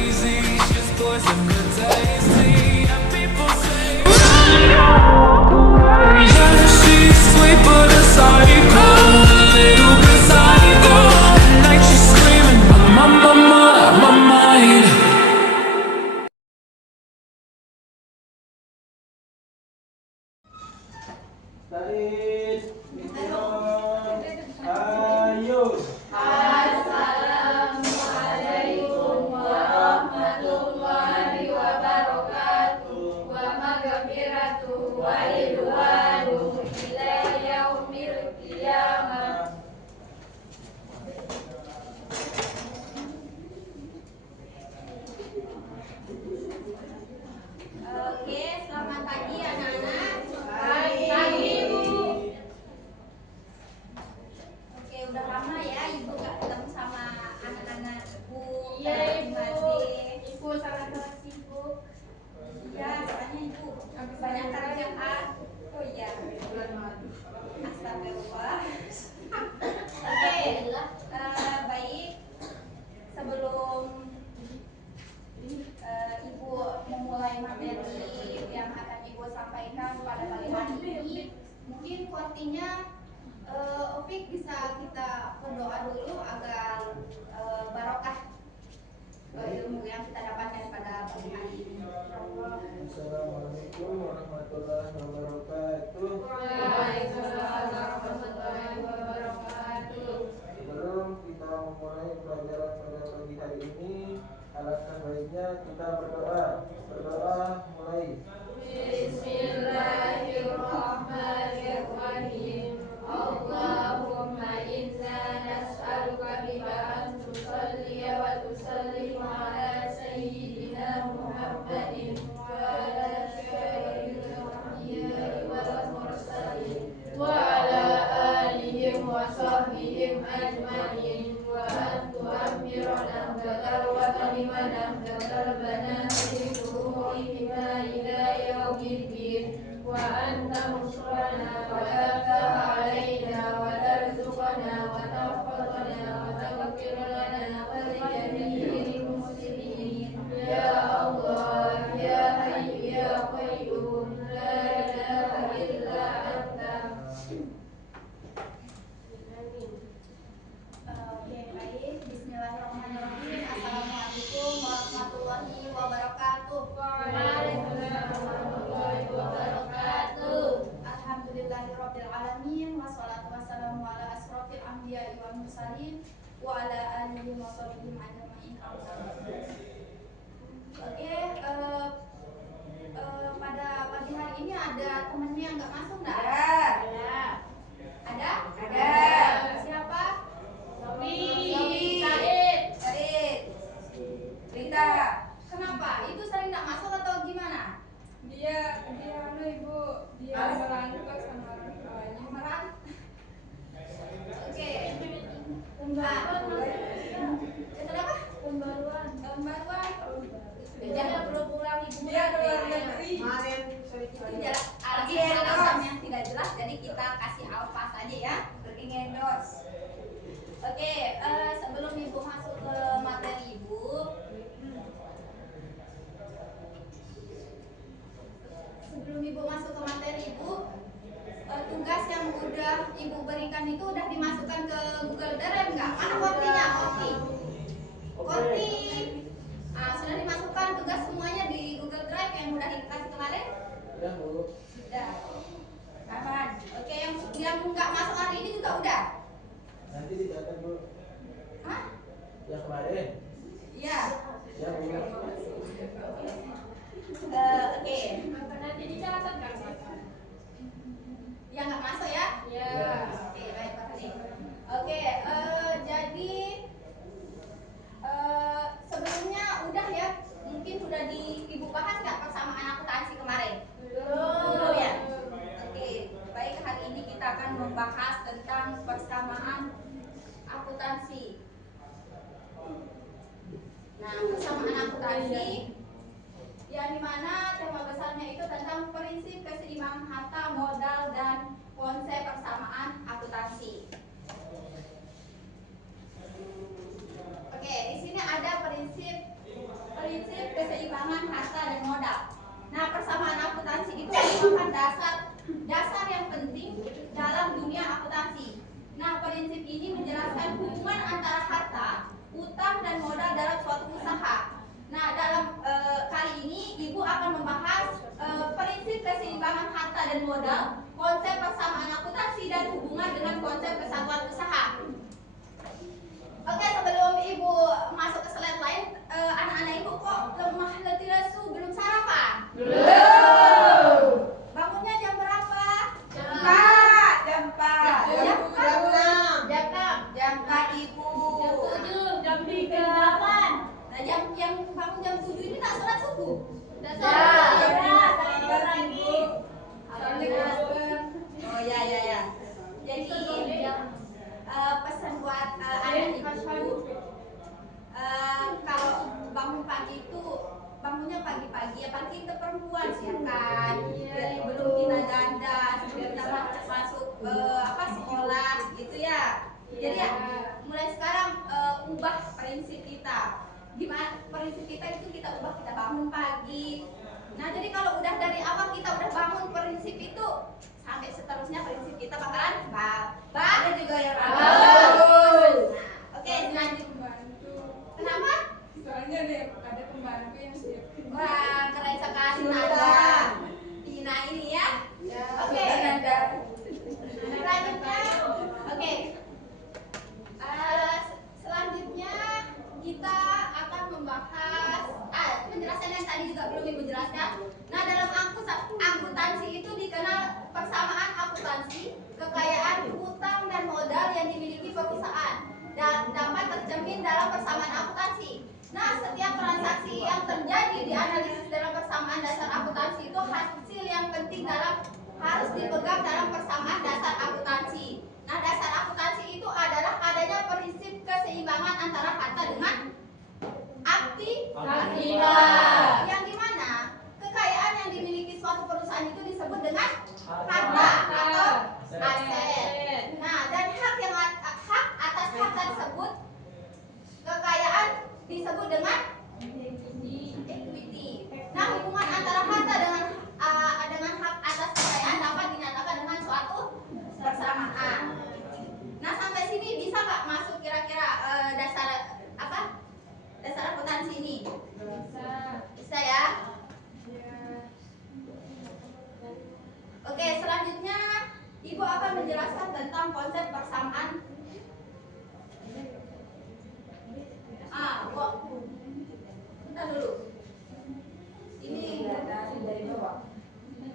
crazy. She's poison the tasty. And people say, yeah, she's sweet but a psycho. A little bit psycho. At night she's screaming, my mind. Said, Mikron, ayo. Assalamualaikum warahmatullahi wabarakatuh. Wa maghfiratuh wa ridwanu ila yaumil qiyamah. Oke, selamat pagi anak-anak. Pagi, Bu. Oke, udah lama ya Ibu gak ketemu sama anak-anak Ibu. Iya, Ibu. Ibu sangat sibuk. Ya, soalnya Ibu banyak kerjaan. Oh iya. Astagfirullah. Oke, baik. Sebelum Ibu memulai materi yang akan Ibu sampaikan pada pagi hari ini, mungkin kuartinya Opik bisa kita berdoa dulu agar barokah ilmu yang kita dapatkan pada pagi hari ini. Assalamualaikum warahmatullahi wabarakatuh. Waalaikumsalam warahmatullahi wabarakatuh. Sebelum kita memulai pelajaran pada pagi hari ini, alangkah baiknya kita berdoa. Berdoa mulai. Bismillahirrahmanirrahim. Allahumma inna nas'aluka bika an tusalliya wa tusallim ala sayyidina Muhammadin wa ala syarifil anbiya'i wal mursalin wa ala alihim wa sahbihim ajma'in wa an tu'ammirana badal wa kalimana badal banati umurihima ila yaumiddin wa anta musrana wa tafah alaina wa tarzuqana wa tafadana wa taghfir lana wa li jami'il muslimin ya Allah ya hayyu ya qayyum la ilaha illa anta. Oke, baik. Bismillahirrahmanirrahim. Assalamualaikum warahmatullahi wabarakatuh. Waalaikumsalam warahmatullahi wabarakatuh. Alhamdulillahirabbil alamin wassalatu wassalamu ala asrofil anbiya'i wal mursalin wa ala alihi wa sahbihi ajma'in. Oke, pada pagi hari ini ada temennya yang nggak masuk nggak? Ada? Siapa? Sobi. Said. Rita. Kenapa? Itu sering nggak masuk atau gimana? Dia Ibu, dia merantau sama orang tuanya. Meran? Oke. Kenapa? Pembaruan. Jangan belum pulang Ibu. Dia keluar negeri. Itu jelas alasan yang tidak jelas, jadi kita kasih alfa saja ya. Pergi endorse. Oke, sebelum Ibu masuk ke materi Ibu, tugas yang udah Ibu berikan itu udah dimasukkan ke Google Drive nggak? Mana kopinya? Kopi. Sudah dimasukkan tugas semuanya di Google Drive yang udah Ibu kasih kemarin? Udah, Bu. Udah. Aman. Oke, yang nggak masuk hari ini juga udah? Nanti dicatat, Bu. Hah? Yang kemarin. Iya. Ya, Bu. Oke. Nanti dicatat kan? Yang nggak masuk ya? Ya. Oke, baik Pak Hadi. Oke, jadi sebelumnya udah ya, mungkin sudah Ibu bahas nggak persamaan akuntansi kemarin? Belum ya? Oke, baik, hari ini kita akan membahas tentang persamaan akuntansi. Nah, persamaan akuntansi yang dimana tema besarnya itu tentang prinsip keseimbangan harta, modal, dan konsep persamaan akuntansi. Oke, di sini ada prinsip Nah, yang bangun jam 7 ini tak sholat subuh? Ya. Oh ya. Jadi pesan buat anak ibu, kalau bangun pagi itu bangunnya pagi-pagi, apalagi kita perempuan sih kan. Jadi belum kita dandan, sebelum kita masuk sekolah gitu ya. Jadi ya, mulai sekarang ubah prinsip kita. Gimana prinsip kita itu kita ubah, kita bangun pagi. Nah, jadi kalau udah dari awal kita udah bangun prinsip itu, sampai seterusnya prinsip kita bakalan bagus juga ya. Bagus. Nah, oke, lanjut. Pembantu. Kenapa? Soalnya ada pembantu yang siapin. Wah, keren sekali Nada. Tina ini ya. Oke. Selanjutnya, oke. Selanjutnya kita akan membahas penjelasan yang tadi juga belum Ibu jelaskan. Nah, dalam akuntansi itu dikenal persamaan akuntansi, kekayaan, hutang dan modal yang dimiliki perusahaan dan dapat tercermin dalam persamaan akuntansi. Nah, setiap transaksi yang terjadi dianalisis dalam persamaan dasar akuntansi itu hasil yang penting harus dipegang dalam persamaan dasar akuntansi. Nah, dasar akuntansi itu adalah adanya prinsip keseimbangan antara harta dengan aktiva. Yang dimana kekayaan yang dimiliki suatu perusahaan itu disebut dengan harta atau aset. Nah, dan hak atas harta tersebut, kekayaan disebut dengan equity. Nah, hubungan antara harta dengan hak atas kekayaan dapat dinyatakan dengan suatu persamaan. Nah, sampai sini bisa nggak masuk kira-kira dasar akuntansi ini? Bisa ya? Oke, selanjutnya Ibu akan menjelaskan tentang konsep persamaan. Kok? Bentar dulu. Ini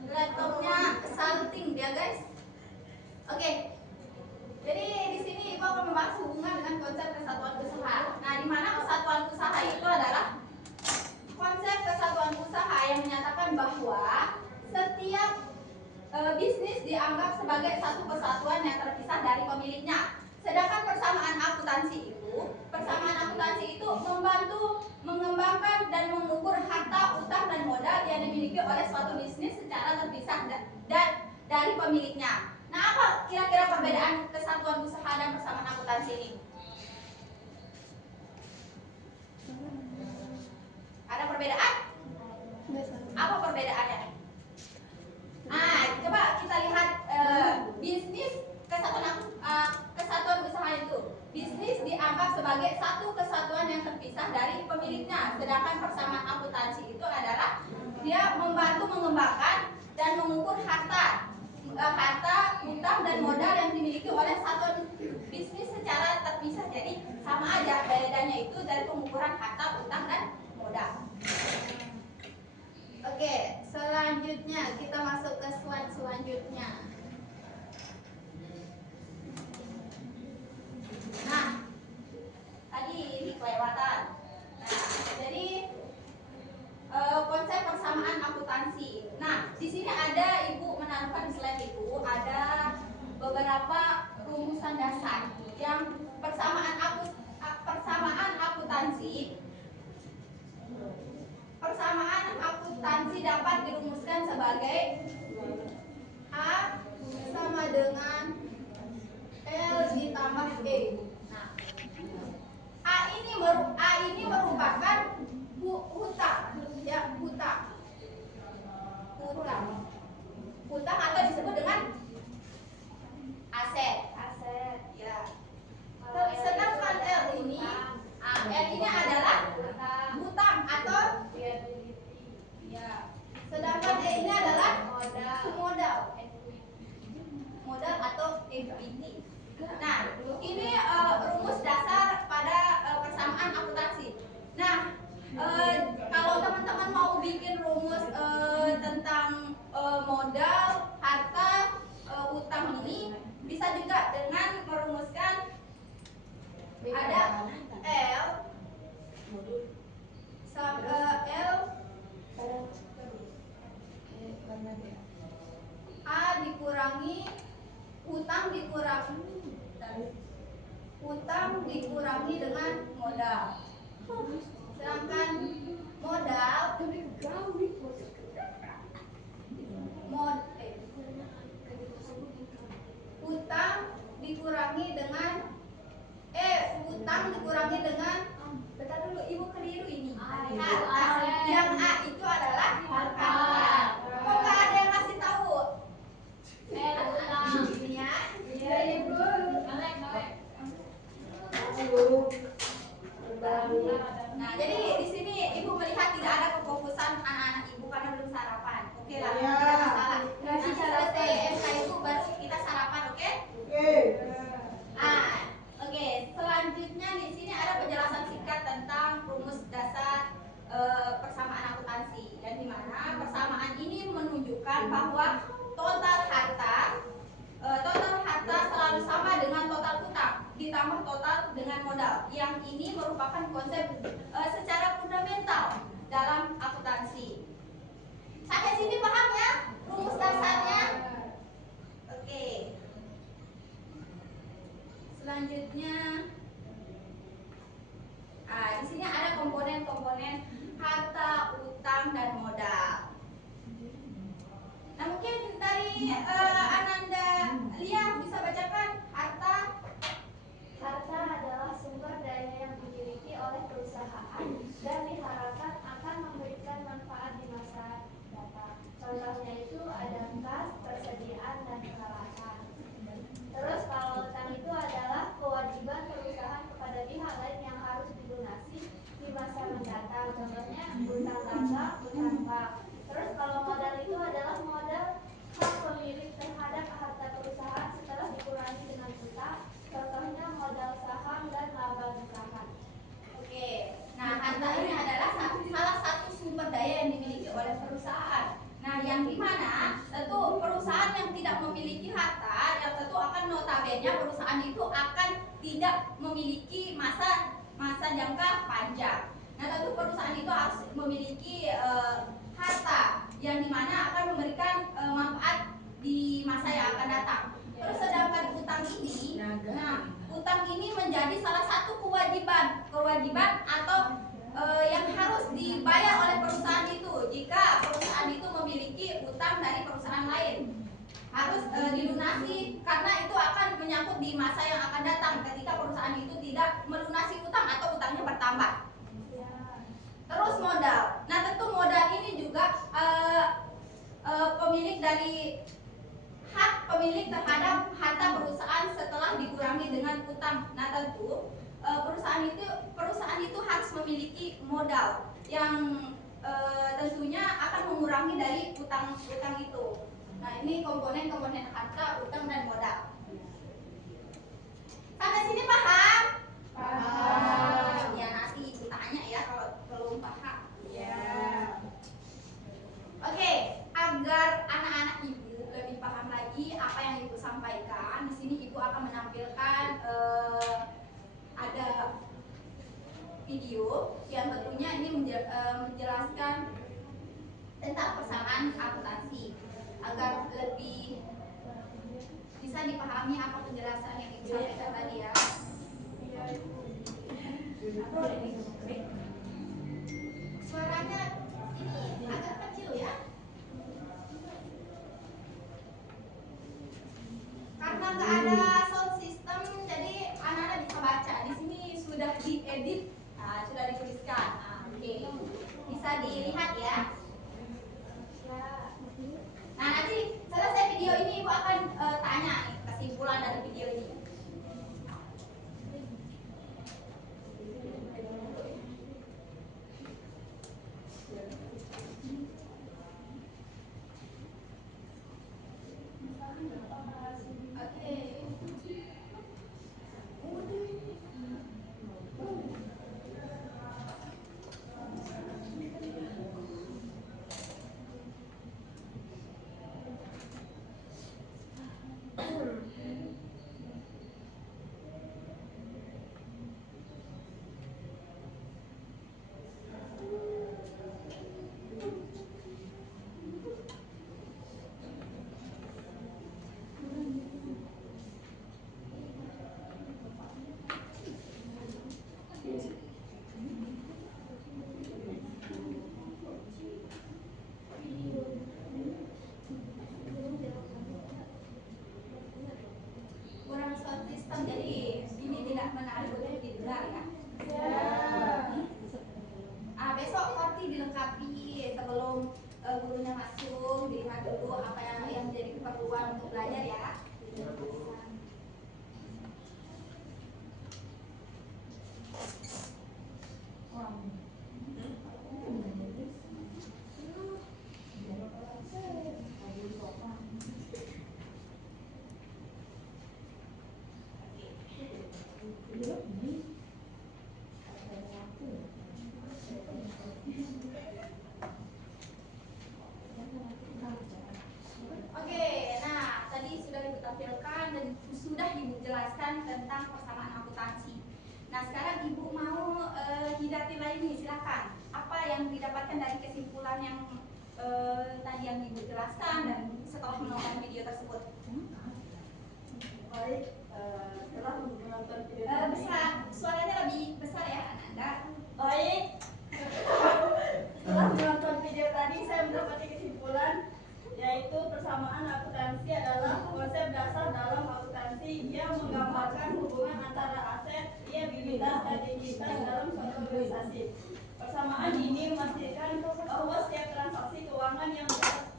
laptopnya salting dia, guys. Oke. Jadi di sini Ibu akan membahas hubungan dengan konsep kesatuan usaha. Nah, di mana kesatuan usaha itu adalah konsep kesatuan usaha yang menyatakan bahwa setiap bisnis dianggap sebagai satu kesatuan yang terpisah dari pemiliknya. Sedangkan persamaan akuntansi itu membantu mengembangkan dan mengukur harta, utang dan modal yang dimiliki oleh suatu bisnis secara terpisah dari pemiliknya. Nah, apa kira-kira perbedaan kesatuan usaha dan persamaan akuntansi ini? Ada perbedaan? Apa perbedaannya? Coba kita lihat bisnis kesatuan usaha itu. Bisnis dianggap sebagai satu kesatuan yang terpisah dari pemiliknya. Sedangkan persamaan akuntansi itu adalah dia membantu mengembangkan dan mengukur harta, utang dan modal yang dimiliki oleh satu bisnis secara terpisah. Jadi sama aja, bedanya itu dari pengukuran harta, utang dan modal. Oke, selanjutnya kita masuk ke slide selanjutnya. Nah, tadi ini kelewatan. Nah, jadi konsep persamaan akuntansi. Nah, di sini ada Ibu menaruhkan di slide itu ada beberapa rumusan dasar yang persamaan akuntansi dapat dirumuskan sebagai A sama dengan L ditambah E. Nah, A ini merupakan hutang, ya, hutang atau disebut dengan aset, ya. Sedangkan L ini adalah hutang atau ya. Sedangkan E ini adalah modal atau equity. Nah, ini rumus dasar pada persamaan akuntansi. Nah, kalau teman-teman mau bikin rumus tentang modal, harta, utang ini bisa juga dengan merumuskan ada L utang dikurangi dengan bentar dulu, ibu keliru ini. Lihat, itu aset. yang A itu adalah harta. Kok nggak ada yang kasih tahu? Ini ya. Iya ibu. Nah, jadi di sini ibu melihat tidak ada kefokusan anak-anak ibu karena belum sarapan. Oke lah, Iya. tidak masalah. Nanti Ngasih selesai sarapan. MK itu baru kita sarapan, oke? Oke. Oke. Selanjutnya di sini ada penjelasan singkat tentang rumus dasar persamaan akuntansi, yang dimana persamaan ini menunjukkan bahwa total harta selalu sama dengan total utang ditambah total dengan modal. Yang ini merupakan konsep secara fundamental dalam akuntansi. Sampai sini paham ya rumus dasarnya? Oke. Selanjutnya, di sini ada komponen-komponen harta, utang, dan modal. Nah, mungkin dari Ananda Lia bisa bacakan harta. Harta adalah sumber daya yang dimiliki oleh perusahaan dan diharapkan akan memberikan manfaat di masa datang. Contohnya itu ada kas, persediaan, dan peralatan. Terus kalau utang itu adalah kewajiban perusahaan kepada pihak lain yang harus dilunasi di masa mendatang. Contohnya utang dagang, utang bank. Terus kalau modal itu adalah modal hak pemilik terhadap harta perusahaan setelah dikurangi dengan utang. Contohnya modal saham dan laba usaha. Oke. Nah, harta ini adalah salah satu sumber daya yang dimiliki oleh perusahaan. Nah, yang dimana tentu perusahaan yang tidak memiliki harta, yang tentu akan notabene perusahaan itu akan tidak memiliki masa jangka panjang. Nah, tentu perusahaan itu harus memiliki harta yang dimana akan memberikan manfaat di masa yang akan datang. Terus sedangkan utang ini, nah utang ini menjadi salah satu kewajiban atau yang harus dibayar oleh perusahaan itu. Jika perusahaan itu memiliki utang dari perusahaan lain, harus dilunasi karena itu akan menyangkut di masa yang akan datang ketika perusahaan itu tidak melunasi utang atau utangnya bertambah. Terus modal. Nah, tentu modal ini juga pemilik dari hak pemilik terhadap harta perusahaan setelah dikurangi dengan utang. Nah, tentu perusahaan itu harus memiliki modal yang tentunya akan mengurangi dari utang itu. Nah, ini komponen harta, utang, dan modal. Sampai sini paham? Paham. Ya, nanti ibu tanya ya kalau belum paham. Ya. Oke, agar anak-anak ibu lebih paham lagi apa yang ibu sampaikan, di sini ibu akan menampilkan ada video yang tentunya ini menjelaskan tentang persamaan akuntansi agar lebih bisa dipahami apa penjelasan yang ibu sampaikan tadi ya. Suaranya ini agak kecil ya. Karena nggak ada sound system, jadi anak-anak bisa baca. Di sini sudah diedit, sudah dituliskan. Oke. Bisa dilihat ya. Nah, nanti selesai video ini ibu akan tanya nih kesimpulan dari video ini. dilihat dulu apa yang jadi keperluan untuk belajar ya. Oke, nah tadi sudah Ibu tampilkan dan sudah Ibu jelaskan tentang persamaan akuntansi. Nah sekarang Ibu mau hidatin lagi nih, silakan. Apa yang didapatkan dari kesimpulan yang tadi yang Ibu jelaskan dan setelah menonton video tersebut? Baik, setelah menonton video Besar, suaranya lebih besar ya Ananda. baik, setelah menonton video tadi saya mendapati kesimpulan yaitu persamaan akuntansi adalah konsep dasar dalam akuntansi yang menggambarkan hubungan antara aset, liabilitas, dan ekuitas dalam suatu organisasi. Persamaan ini memastikan bahwa setiap transaksi keuangan yang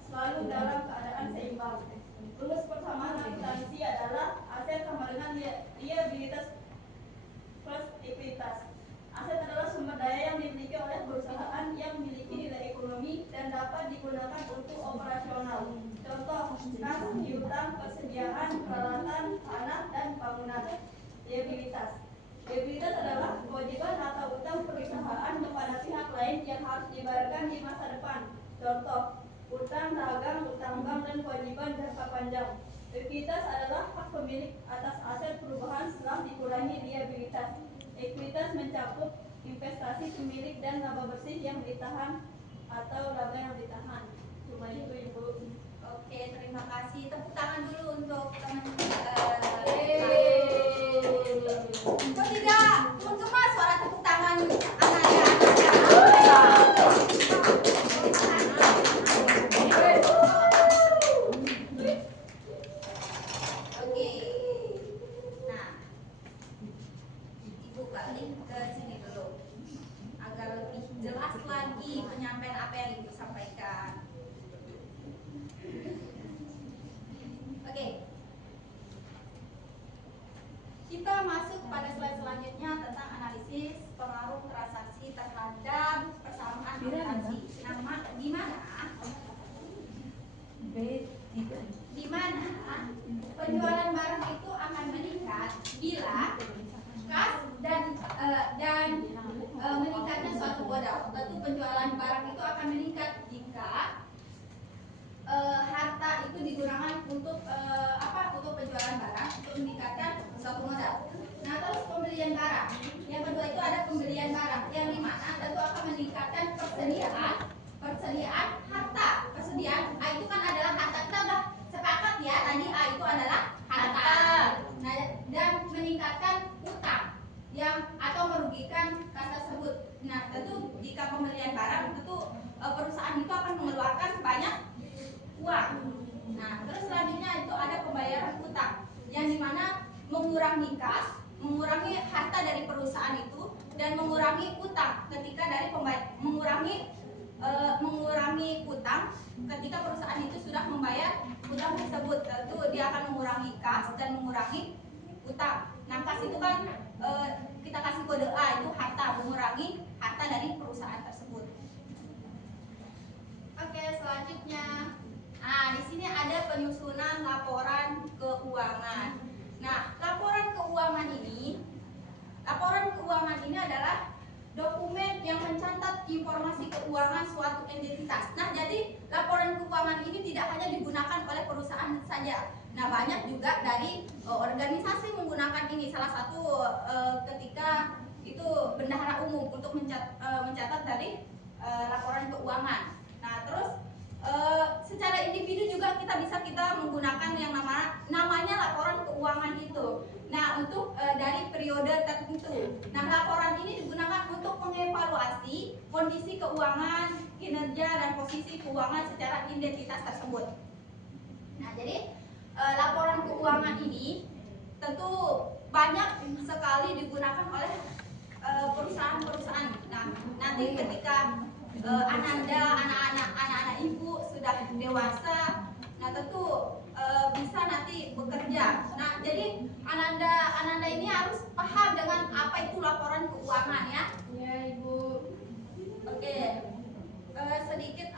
selalu dalam keadaan seimbang. Rumus persamaan akuntansi adalah aset sama dengan liabilitas plus ekuitas. Aset adalah sumber daya yang dimiliki oleh perusahaan yang memiliki nilai ekonomi dan dapat digunakan untuk operasional. Contoh, kas, piutang, persediaan, peralatan, tanah, dan bangunan. Liabilitas. Liabilitas adalah kewajiban atau utang perusahaan kepada pihak lain yang harus dibayarkan di masa depan. Contoh, utang dagang, utang bank, dan kewajiban jangka panjang. Ekuitas adalah hak pemilik atas aset perubahan setelah dikurangi liabilitas. Ekuitas mencakup investasi pemilik dan laba bersih yang ditahan atau laba yang ditahan. Cuma itu Ibu. Oke, terima kasih. Tepuk tangan dulu untuk teman-teman. Kok tidak cuma suara tepuk tangan Ananda? Oke. Nah, Ibu balik ke sini dulu agar lebih jelas lagi penyampaian apa yang Ibu sampaikan. Oke. Kita masuk pada slide selanjutnya tentang analisis pengaruh transaksi terhadap persamaan akuntansi. Di mana penjualan barang itu akan meningkat bila kas dan meningkatnya suatu modal. Tentu penjualan barang itu akan meningkat jika harta itu digunakan untuk untuk penjualan barang untuk meningkatkan suatu modal. Nah terus pembelian barang, yang kedua itu ada pembelian barang yang dimana tentu akan meningkatkan persediaan harta. Persediaan A itu kan adalah harta, kita udah sepakat ya tadi A itu adalah harta. Nah dan meningkatkan utang yang atau merugikan kas tersebut. Nah tentu jika pembelian barang tentu perusahaan itu akan mengeluarkan banyak uang. Nah terus selanjutnya itu ada pembayaran utang yang dimana mengurangi kas, mengurangi harta dari perusahaan itu dan mengurangi utang ketika dari mengurangi utang ketika perusahaan itu sudah membayar utang tersebut. Tentu dia akan mengurangi kas dan mengurangi utang. Nah kas itu kan kita kasih kode A itu harta, mengurangi harta dari perusahaan tersebut. Oke, selanjutnya, nah di sini ada penyusunan laporan keuangan. Nah, laporan keuangan ini adalah dokumen yang mencatat informasi keuangan suatu entitas. Nah, jadi laporan keuangan ini tidak hanya digunakan oleh perusahaan saja. Nah, banyak juga dari organisasi menggunakan ini. Salah satu ketika itu bendahara umum untuk mencatat dari laporan keuangan. Nah, terus secara individu juga kita menggunakan yang namanya laporan keuangan itu. Nah, untuk dari periode tertentu. Nah, laporan ini digunakan untuk mengevaluasi kondisi keuangan, kinerja dan posisi keuangan secara identitas tersebut. Nah, jadi laporan keuangan ini tentu banyak sekali digunakan oleh perusahaan-perusahaan. Nah, nanti ketika Ananda, anak-anak ibu sudah dewasa, nah tentu bisa nanti bekerja. Nah jadi Ananda ini harus paham dengan apa itu laporan keuangan ya. Ya Ibu. Oke, sedikit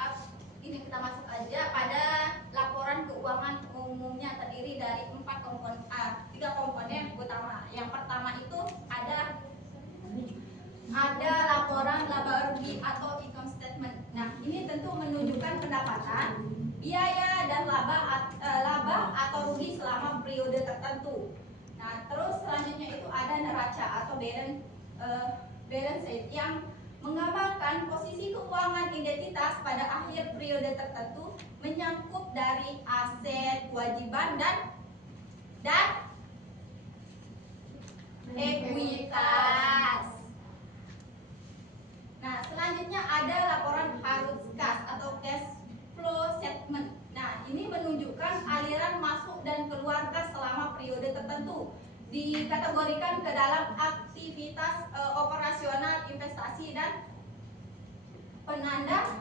ini kita masuk aja pada laporan keuangan umumnya terdiri dari 3 komponen utama. Yang pertama itu ada laporan laba rugi atau income statement. Nah, ini tentu menunjukkan pendapatan, biaya dan laba atau rugi selama periode tertentu. Nah, terus selanjutnya itu ada neraca atau balance sheet yang menggambarkan posisi keuangan identitas pada akhir periode tertentu, menyangkut dari aset, kewajiban dan ekuitas. Nah, selanjutnya ada laporan harus kas atau cash flow statement. Nah, ini menunjukkan aliran masuk dan keluar kas selama periode tertentu. Dikategorikan ke dalam aktivitas operasional, investasi dan penandaan.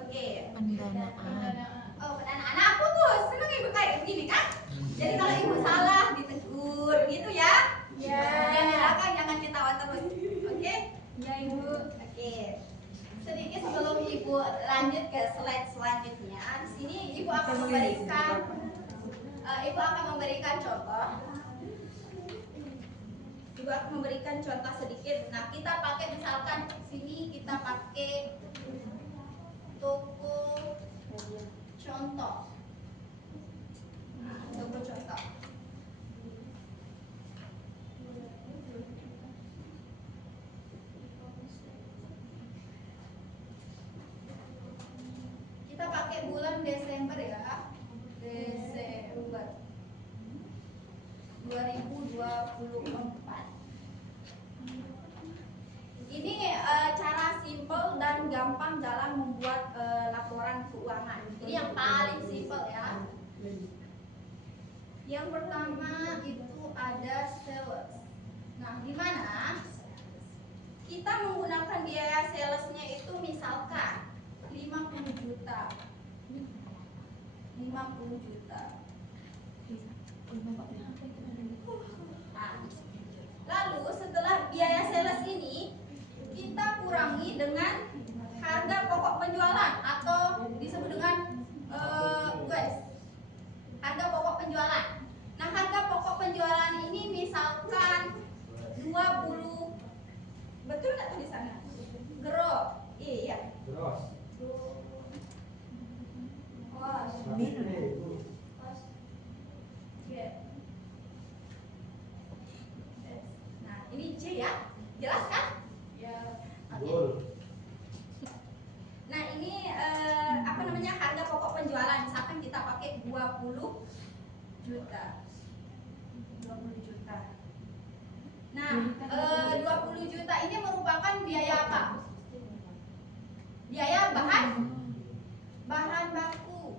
Oke. Pendanaan. Nah, aku tuh seneng ibu kayak begini kan. Jadi kalau ibu salah ditegur gitu ya. Ya. Yang di belakang jangan ketawa terus. Oke? Ya Ibu. Oke. Sedikit sebelum ibu lanjut ke slide selanjutnya, di sini ibu akan memberikan contoh. Ibu akan memberikan contoh sedikit. Nah, kita pakai misalkan sini kita pakai toko contoh. Nah, toko contoh. Kita pakai bulan Desember ya. Desember 2024. Ini cara simple dan gampang dalam membuat laporan keuangan. Ini yang paling simple ya. Yang pertama itu ada sales. Nah, di mana kita menggunakan biaya salesnya itu misalkan 50 juta. 50 juta. Nah, lalu setelah biaya sales ini kita kurangi dengan harga pokok penjualan atau disebut dengan harga pokok penjualan. Nah, harga pokok penjualan ini misalkan 20, betul nggak tulisannya? Gross. Iya. Gross. Nah, ini C ya. Jelas kan? Ya. Oke. Nah, ini harga pokok penjualan misalkan kita pakai 20 juta. 20 juta. Nah, 20 juta ini merupakan biaya apa? Biaya bahan baku.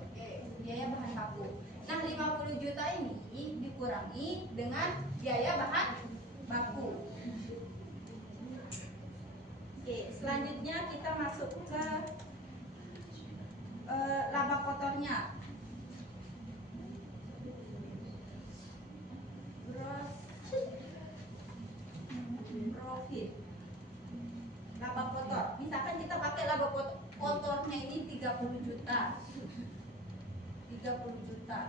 Oke, biaya bahan baku. Nah, 50 juta ini dikurangi dengan biaya bahan baku. Oke, selanjutnya kita masuk ke laba kotornya. Gross profit. Laba kotor. Misalkan kita pakai laba kotornya ini 30 juta. 30 juta.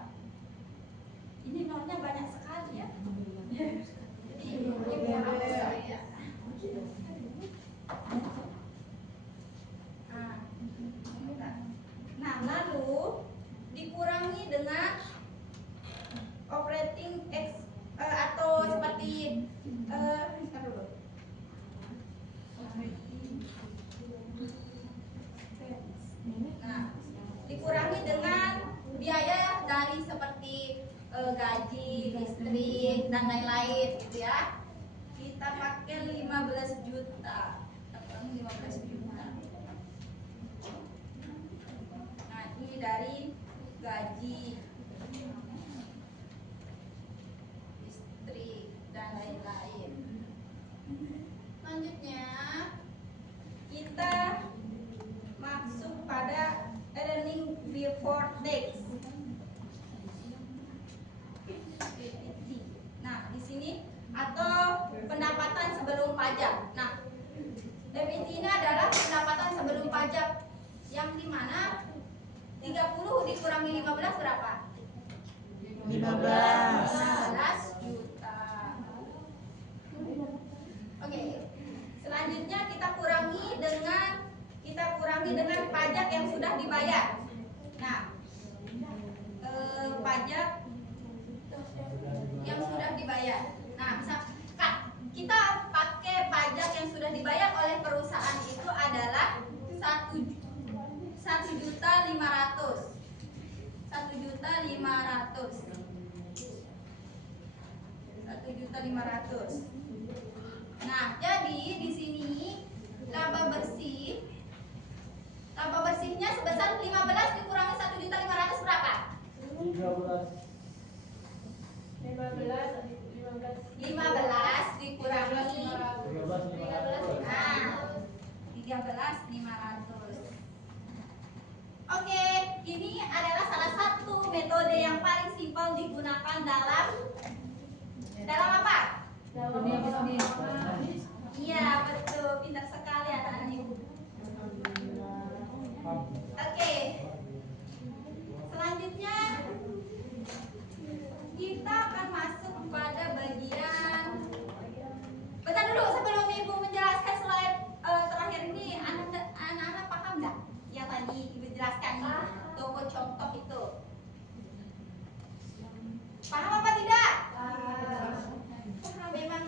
Ini nolnya banyak sekali ya. Jadi nah, lalu dikurangi dengan operating atau seperti nah, dikurangi dengan biaya dari seperti gaji, listrik dan lain-lain gitu ya. Kita pakai 15 juta. Kita kurangi 15 juta. Nah, ini dari gaji, listrik dan lain-lain. sini atau pendapatan sebelum pajak. Nah, PBT ini adalah pendapatan sebelum pajak yang dimana 30 dikurangi 15 berapa? 15 juta. Oke. Selanjutnya kita kurangi dengan pajak yang sudah dibayar. Nah, pajak yang sudah dibayar. Nah, kita pakai pajak yang sudah dibayar oleh perusahaan itu adalah 1.500.000. 1.500.000. Nah, jadi di sini laba bersihnya sebesar 15 dikurangi 1.500.000 berapa? 15 dikurangi 13.500. Oke, ini adalah salah satu metode yang paling simpel digunakan dalam apa? Iya, betul. Pintar sekali anak-anak ibu. Oke. Selanjutnya kita akan masuk pada bagian. Bentar dulu sebelum ibu menjelaskan slide terakhir ini, anak-anak paham nggak yang tadi ibu jelaskan toko contoh itu? Paham apa tidak? Memang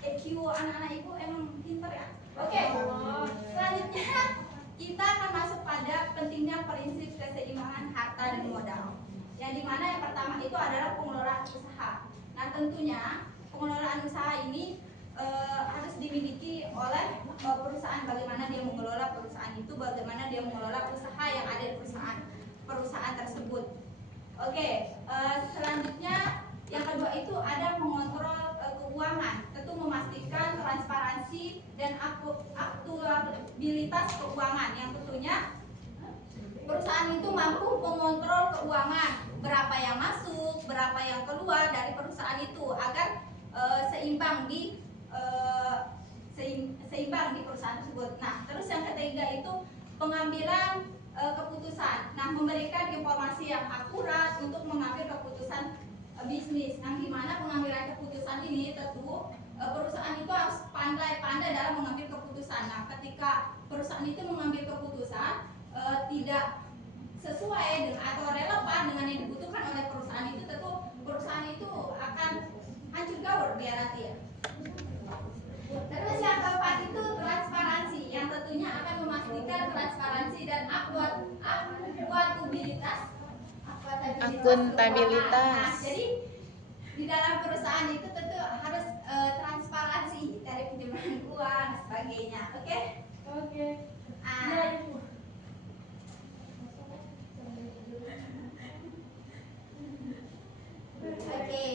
EQ anak-anak ibu emang pintar ya. Oke. Selanjutnya kita akan masuk pada pentingnya prinsip keseimbangan harta dan modal. Yang dimana yang pertama itu adalah pengelolaan usaha. Nah, tentunya pengelolaan usaha ini harus dimiliki oleh perusahaan. Bagaimana dia mengelola perusahaan itu, bagaimana dia mengelola usaha yang ada di perusahaan tersebut. Oke, selanjutnya yang kedua itu ada mengontrol keuangan, tentu memastikan transparansi dan akuntabilitas keuangan yang tentunya perusahaan itu mampu mengontrol keuangan, berapa yang masuk, berapa yang keluar dari perusahaan itu agar seimbang di perusahaan tersebut. Nah, terus yang ketiga itu pengambilan keputusan. Nah, memberikan informasi yang akurat untuk mengambil keputusan bisnis. Nah, gimana pengambilan keputusan ini? Tentu perusahaan itu harus pandai-pandai dalam mengambil keputusan. Nah, ketika perusahaan itu mengambil keputusan tidak sesuai dengan atau relevan dengan yang dibutuhkan oleh perusahaan itu, tentu perusahaan itu akan hancur gaur dia nanti ya. Terus yang keempat itu transparansi, yang tentunya akan memastikan transparansi dan akuntabilitas. Nah, jadi di dalam perusahaan itu tentu harus transparansi dari penerimaan uang dan sebagainya. Oke? Oke. Oke.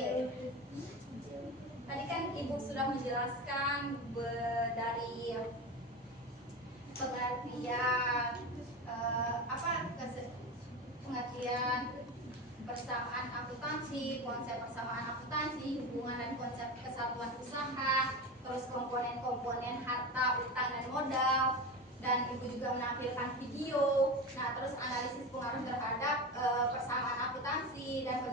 Tadi kan ibu sudah menjelaskan dari pengertian pengertian persamaan akuntansi, konsep persamaan akuntansi, hubungan dan konsep kesatuan usaha, terus komponen-komponen harta, utang dan modal, dan ibu juga menampilkan video. Nah, terus analisis pengaruh terhadap persamaan akuntansi dan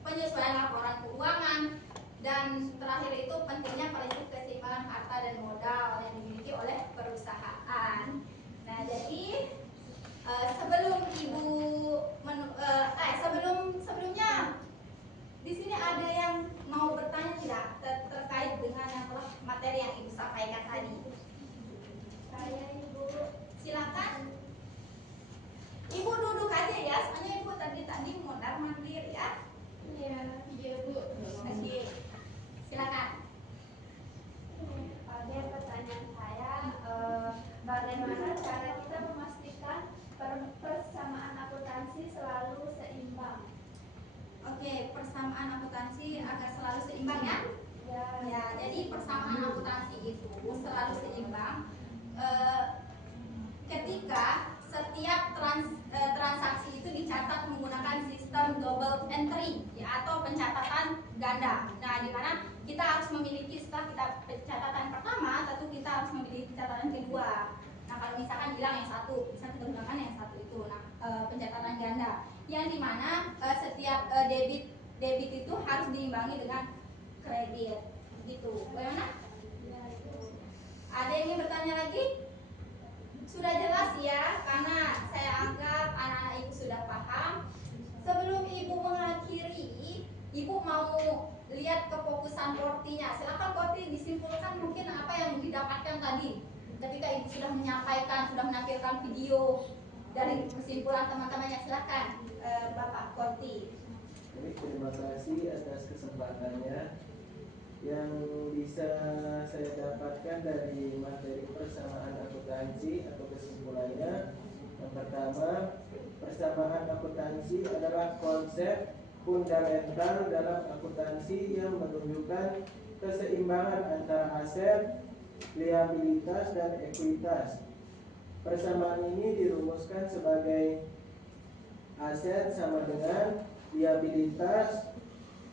penyesuaian laporan keuangan, dan terakhir itu pentingnya prinsip keseimbangan harta dan modal yang dimiliki oleh perusahaan. Nah, jadi sebelum ibu sebelumnya di sini ada yang mau bertanya tidak terkait dengan yang telah materi yang ibu sampaikan tadi? Saya ibu. Silakan. Ibu duduk aja ya, soalnya ibu tadi mondar mandir ya. Iya. Iya Bu. Oke. Silakan. Oke, pertanyaan saya, bagaimana cara kita memastikan persamaan akuntansi selalu seimbang? Oke, persamaan akuntansi agar selalu seimbang ya. Ya, jadi persamaan akuntansi itu selalu seimbang ketika setiap transaksi itu dicatat menggunakan sistem double entry ya, atau pencatatan ganda. Nah, di mana kita harus memiliki setelah kita catatan pertama, tentu kita harus memiliki catatan kedua. Nah, kalau misalkan hilang yang satu, bisa kita gunakan yang satu itu. Nah, pencatatan ganda yang dimana setiap debit itu harus diimbangi dengan kredit, gitu. Bagaimana? Ada yang ingin bertanya lagi? Sudah jelas ya, karena saya anggap anak-anak ibu sudah paham. Sebelum ibu mengakhiri, ibu mau lihat kefokusan Kortinya. Silakan Korti disimpulkan mungkin apa yang didapatkan tadi ketika ibu sudah menyampaikan, sudah menampilkan video dari kesimpulan teman-temannya. Silakan Bapak Korti. Jadi terima kasih atas kesempatannya. Yang bisa saya dapatkan dari materi persamaan akuntansi atau kesimpulannya, yang pertama, persamaan akuntansi adalah konsep fundamental dalam akuntansi yang menunjukkan keseimbangan antara aset, liabilitas, dan ekuitas. Persamaan ini dirumuskan sebagai aset sama dengan liabilitas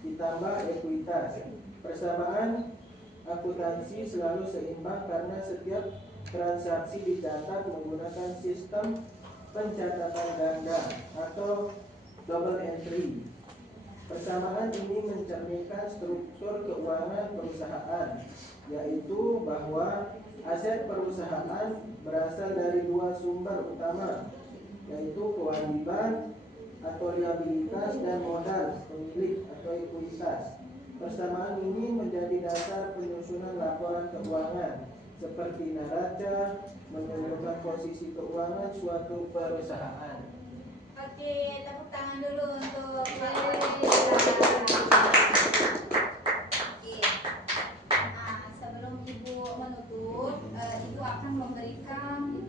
ditambah ekuitas. Persamaan akuntansi selalu seimbang karena setiap transaksi dicatat menggunakan sistem pencatatan ganda atau double entry. Persamaan ini mencerminkan struktur keuangan perusahaan, yaitu bahwa aset perusahaan berasal dari dua sumber utama, yaitu kewajiban atau liabilitas dan modal pemilik atau ekuitas. Persamaan ini menjadi dasar penyusunan laporan keuangan seperti neraca, menunjukkan posisi keuangan suatu perusahaan. Oke, tepuk tangan dulu untuk Pak Oke. Nah, sebelum Ibu menutup, Ibu akan memberikan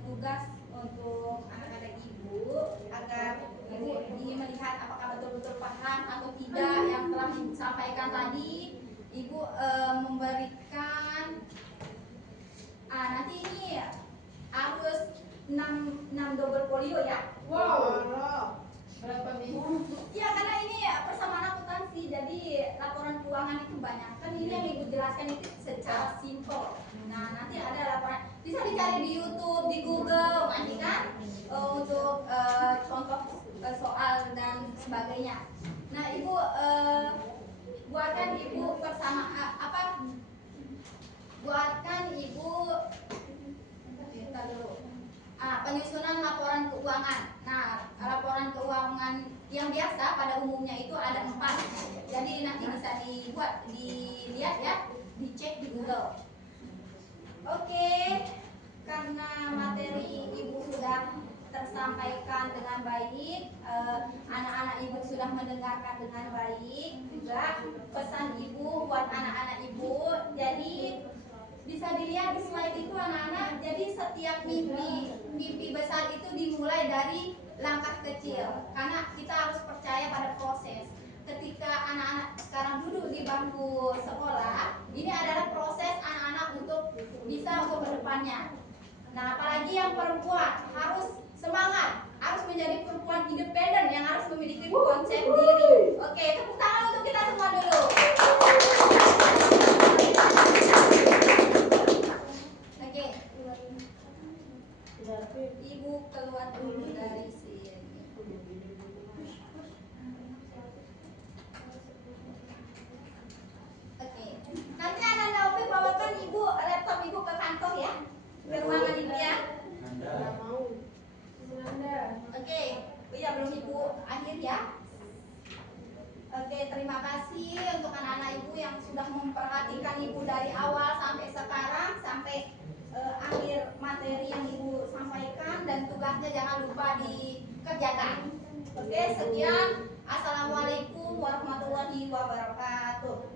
tugas untuk anak-anak Ibu agar Ibu ingin melihat apakah betul-betul paham atau tidak yang telah Ibu sampaikan tadi. Ibu memberikan nanti ini harus 6 double folio ya. Wow. Berapa minggu? Ya, karena ini persamaan akuntansi, jadi laporan keuangan itu banyak. Kan ini yang Ibu jelaskan itu secara simpel. Nah, nanti ada laporan, bisa dicari di YouTube, di Google, nanti kan untuk contoh soal dan sebagainya. Nah, Ibu buatkan Ibu penyusunan laporan keuangan. Nah, laporan keuangan yang biasa pada umumnya itu ada 4. Jadi nanti bisa dilihat ya, dicek di Google. Oke, karena materi Ibu sudah tersampaikan dengan baik, anak-anak Ibu sudah mendengarkan dengan baik juga pesan Ibu buat anak-anak Ibu. Jadi bisa dilihat di slide itu anak-anak, jadi setiap mimpi besar itu dimulai dari langkah kecil, karena kita harus percaya pada proses. Ketika anak-anak sekarang duduk di bangku sekolah, ini adalah proses anak-anak untuk bisa untuk kedepannya. Nah, apalagi yang perempuan harus semangat, harus menjadi perempuan independen yang harus memiliki konsep diri. Oke, tepuk tangan untuk kita semua dulu. Oke, Ibu keluar dulu dari sini. Oke, nanti akan Taufik bawakan Ibu laptop Ibu ke kantor ya, ke ruangan Ibu ya. Nggak mau. Oke, ya belum Ibu akhir ya. Oke, terima kasih untuk anak-anak Ibu yang sudah memperhatikan Ibu dari awal sampai sekarang, sampai akhir materi yang Ibu sampaikan, dan tugasnya jangan lupa dikerjakan. Oke, sekian. Assalamualaikum warahmatullahi wabarakatuh.